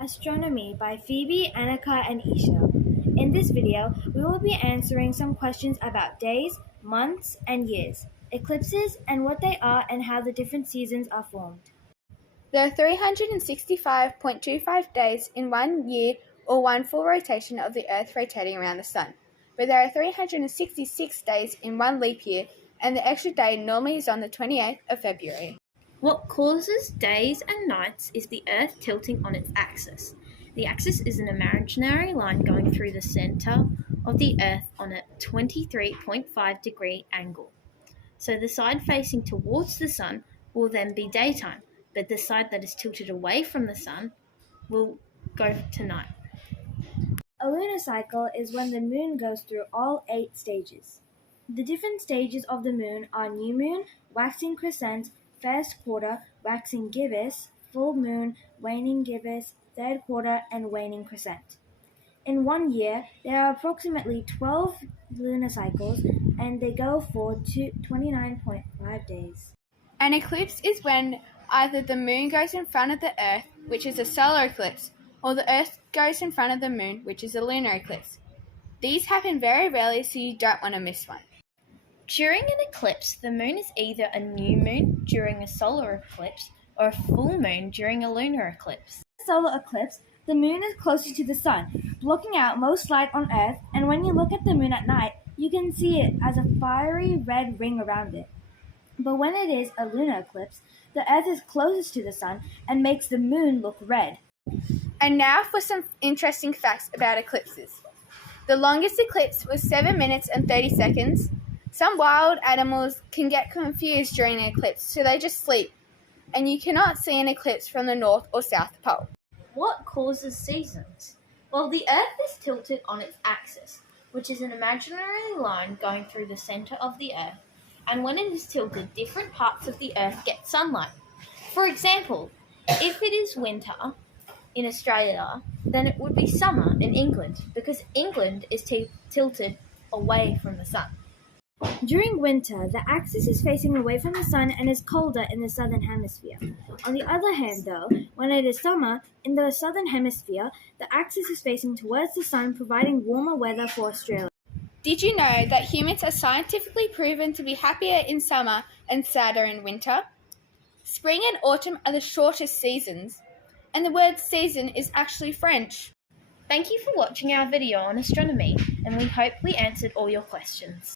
Astronomy by Phoebe, Anika, and eshal. In this video, we will be answering some questions about days, months, and years, eclipses, and what they are and how the different seasons are formed. There are 365.25 days in 1 year or one full rotation of the Earth rotating around the Sun, but there are 366 days in one leap year, and the extra day normally is on the 28th of February. What causes days and nights is the Earth tilting on its axis. The axis is an imaginary line going through the center of the Earth on a 23.5-degree angle. So the side facing towards the Sun will then be daytime, but the side that is tilted away from the Sun will go to night. A lunar cycle is when the moon goes through all 8 stages. The different stages of the moon are new moon, waxing crescent, first quarter, waxing gibbous, full moon, waning gibbous, third quarter, and waning crescent. In 1 year, there are approximately 12 lunar cycles, and they go for 29.5 days. An eclipse is when either the moon goes in front of the Earth, which is a solar eclipse, or the Earth goes in front of the moon, which is a lunar eclipse. These happen very rarely, so you don't want to miss one. During an eclipse, the moon is either a new moon during a solar eclipse or a full moon during a lunar eclipse. In a solar eclipse, the moon is closer to the sun, blocking out most light on Earth, and when you look at the moon at night, you can see it as a fiery red ring around it. But when it is a lunar eclipse, the Earth is closest to the sun and makes the moon look red. And now for some interesting facts about eclipses. The longest eclipse was 7 minutes and 30 seconds. Some wild animals can get confused during an eclipse, so they just sleep, and you cannot see an eclipse from the North or South Pole. What causes seasons? Well, the Earth is tilted on its axis, which is an imaginary line going through the center of the Earth, and when it is tilted, different parts of the Earth get sunlight. For example, if it is winter in Australia, then it would be summer in England, because England is tilted away from the sun. During winter, the axis is facing away from the sun and is colder in the southern hemisphere. On the other hand, though, when it is summer, in the southern hemisphere, the axis is facing towards the sun, providing warmer weather for Australia. Did you know that humans are scientifically proven to be happier in summer and sadder in winter? Spring and autumn are the shortest seasons, and the word season is actually French. Thank you for watching our video on astronomy, and we hope we answered all your questions.